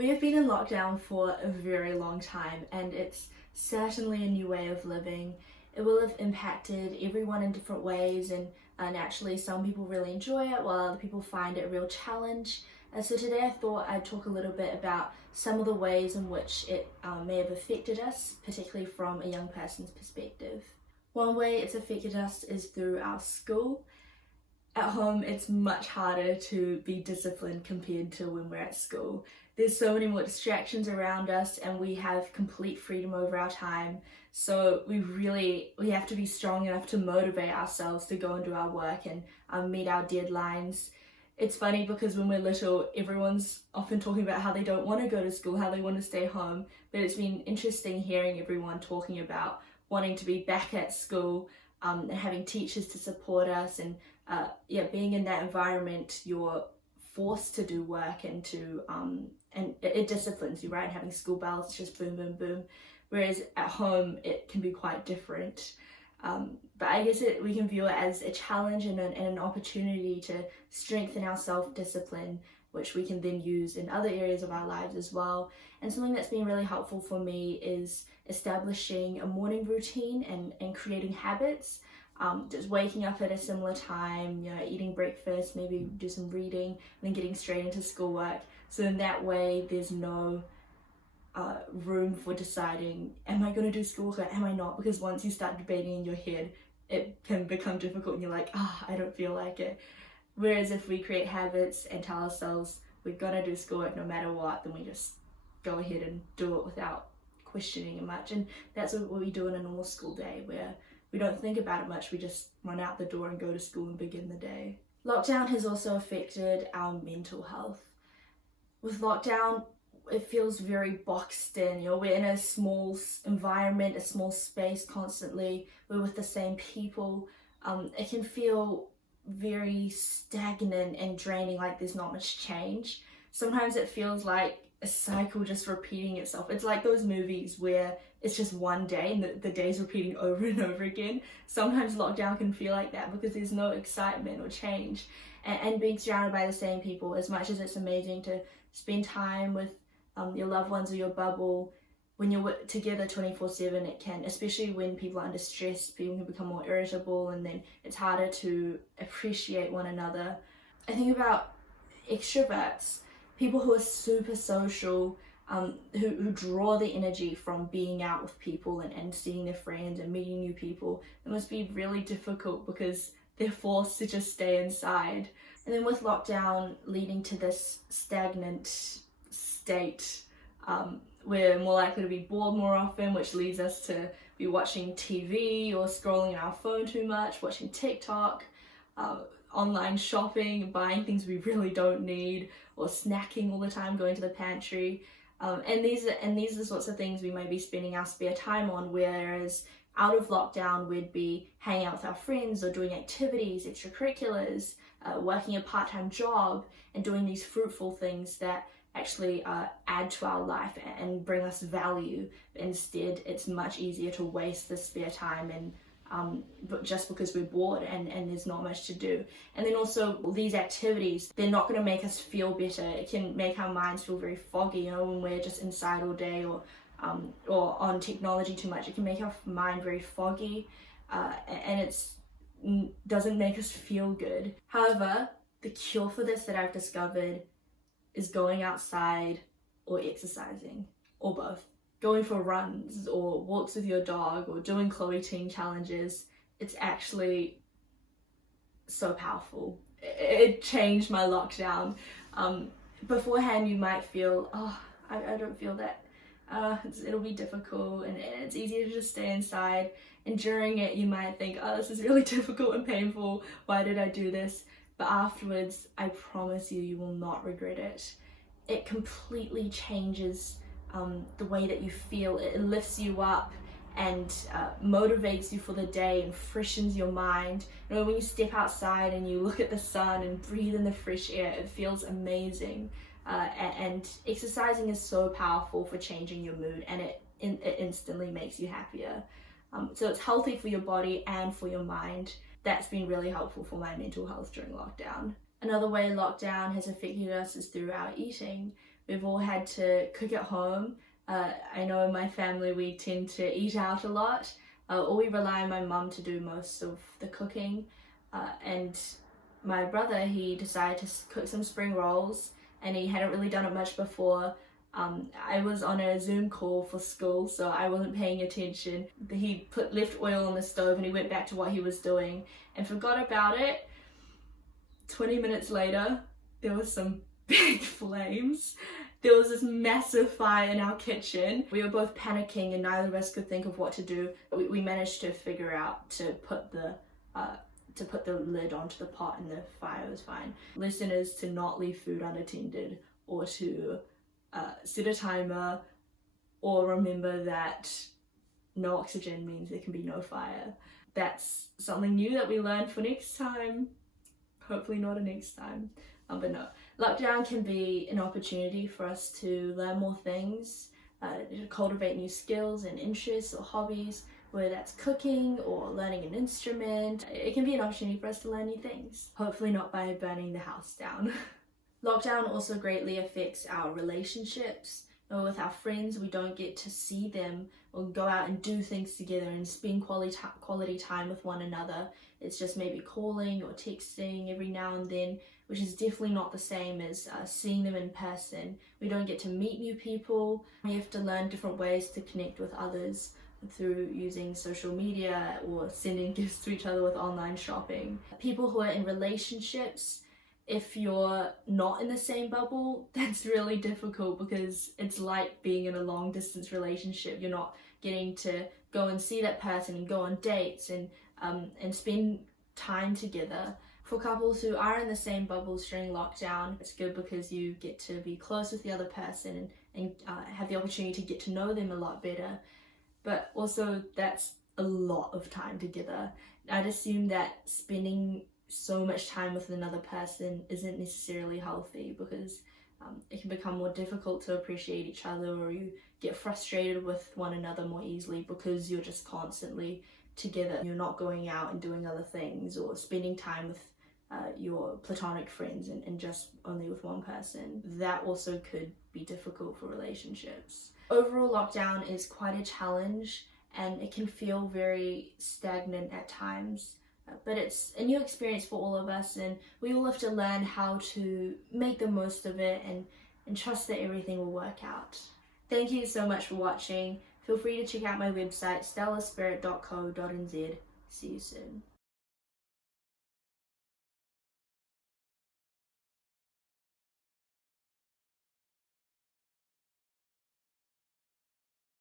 We have been in lockdown for a very long time, and it's certainly a new way of living. It will have impacted everyone in different ways, and naturally some people really enjoy it while other people find it a real challenge. So today I thought I'd talk a little bit about some of the ways in which it may have affected us, particularly from a young person's perspective. One way it's affected us is through our school. At home, it's much harder to be disciplined compared to when we're at school. There's so many more distractions around us, and we have complete freedom over our time. So we have to be strong enough to motivate ourselves to go and do our work and meet our deadlines. It's funny because when we're little, everyone's often talking about how they don't want to go to school, how they want to stay home. But it's been interesting hearing everyone talking about wanting to be back at school, and having teachers to support us, and being in that environment, you're forced to do work and it disciplines you, right? Having school bells, it's just boom, boom, boom. Whereas at home, it can be quite different. But I guess we can view it as a challenge and an opportunity to strengthen our self-discipline, which we can then use in other areas of our lives as well. And something that's been really helpful for me is establishing a morning routine and creating habits. Just waking up at a similar time, eating breakfast, maybe do some reading, and then getting straight into schoolwork. So in that way, there's no room for deciding, am I going to do schoolwork or am I not? Because once you start debating in your head, it can become difficult and you're like, I don't feel like it. Whereas if we create habits and tell ourselves we're going to do schoolwork no matter what, then we just go ahead and do it without questioning it much. And that's what we do in a normal school day, where we don't think about it much, we just run out the door and go to school and begin the day. Lockdown has also affected our mental health. With lockdown, it feels very boxed in. We're in a small environment, a small space constantly. We're with the same people. It can feel very stagnant and draining, like there's not much change. Sometimes it feels like a cycle just repeating itself. It's like those movies where it's just one day and the day's repeating over and over again. Sometimes lockdown can feel like that because there's no excitement or change. And being surrounded by the same people, as much as it's amazing to spend time with your loved ones or your bubble, when you're together 24/7, it can, especially when people are under stress, people can become more irritable, and then it's harder to appreciate one another. I think about extroverts, people who are super social, who draw the energy from being out with people and seeing their friends and meeting new people. It must be really difficult because they're forced to just stay inside. And then with lockdown leading to this stagnant state, we're more likely to be bored more often, which leads us to be watching TV or scrolling on our phone too much, watching TikTok, online shopping, buying things we really don't need, or snacking all the time, going to the pantry. And these are the sorts of things we may be spending our spare time on, whereas out of lockdown we'd be hanging out with our friends or doing activities, extracurriculars, working a part-time job, and doing these fruitful things that actually add to our life and bring us value. Instead, it's much easier to waste the spare time and but just because we're bored and there's not much to do. And then also these activities, they're not going to make us feel better. It can make our minds feel very foggy, when we're just inside all day or on technology too much. It can make our mind very foggy, and it doesn't make us feel good. However, the cure for this that I've discovered is going outside or exercising, or both. Going for runs or walks with your dog or doing Chloe Teen challenges. It's actually so powerful. It changed my lockdown. Beforehand you might feel, I don't feel that. It'll be difficult and it's easier to just stay inside. And during it you might think, this is really difficult and painful. Why did I do this? But afterwards, I promise you will not regret it. It completely changes the way that you feel. It lifts you up and motivates you for the day and freshens your mind. When you step outside and you look at the sun and breathe in the fresh air, it feels amazing. And exercising is so powerful for changing your mood, and it instantly makes you happier. So it's healthy for your body and for your mind. That's been really helpful for my mental health during lockdown. Another way lockdown has affected us is through our eating. we've all had to cook at home. I know in my family we tend to eat out a lot, or we rely on my mum to do most of the cooking, and my brother, he decided to cook some spring rolls, and he hadn't really done it much before. I was on a Zoom call for school, so I wasn't paying attention. He left oil on the stove and he went back to what he was doing and forgot about it. 20 minutes later, there was some big flames. There was this massive fire in our kitchen. We were both panicking and neither of us could think of what to do. We managed to figure out to put the lid onto the pot and the fire was fine. Listeners, to not leave food unattended, or to set a timer, or remember that no oxygen means there can be no fire. That's something new that we learned for next time. Hopefully not a next time. But no, lockdown can be an opportunity for us to learn more things, to cultivate new skills and interests or hobbies, whether that's cooking or learning an instrument. It can be an opportunity for us to learn new things. Hopefully not by burning the house down. Lockdown also greatly affects our relationships. With our friends, we don't get to see them or go out and do things together and spend quality time with one another. It's just maybe calling or texting every now and then, which is definitely not the same as seeing them in person. We don't get to meet new people. We have to learn different ways to connect with others through using social media or sending gifts to each other with online shopping. People who are in relationships, if you're not in the same bubble, that's really difficult because it's like being in a long distance relationship. You're not getting to go and see that person and go on dates and spend time together. For couples who are in the same bubbles during lockdown, it's good because you get to be close with the other person and have the opportunity to get to know them a lot better. But also that's a lot of time together. I'd assume that spending so much time with another person isn't necessarily healthy because it can become more difficult to appreciate each other, or you get frustrated with one another more easily because you're just constantly together. You're not going out and doing other things or spending time with your platonic friends and just only with one person. That also could be difficult for relationships. Overall, lockdown is quite a challenge and it can feel very stagnant at times. But it's a new experience for all of us, and we all have to learn how to make the most of it and trust that everything will work out. Thank you so much for watching. Feel free to check out my website, stellaspirit.co.nz. See you soon.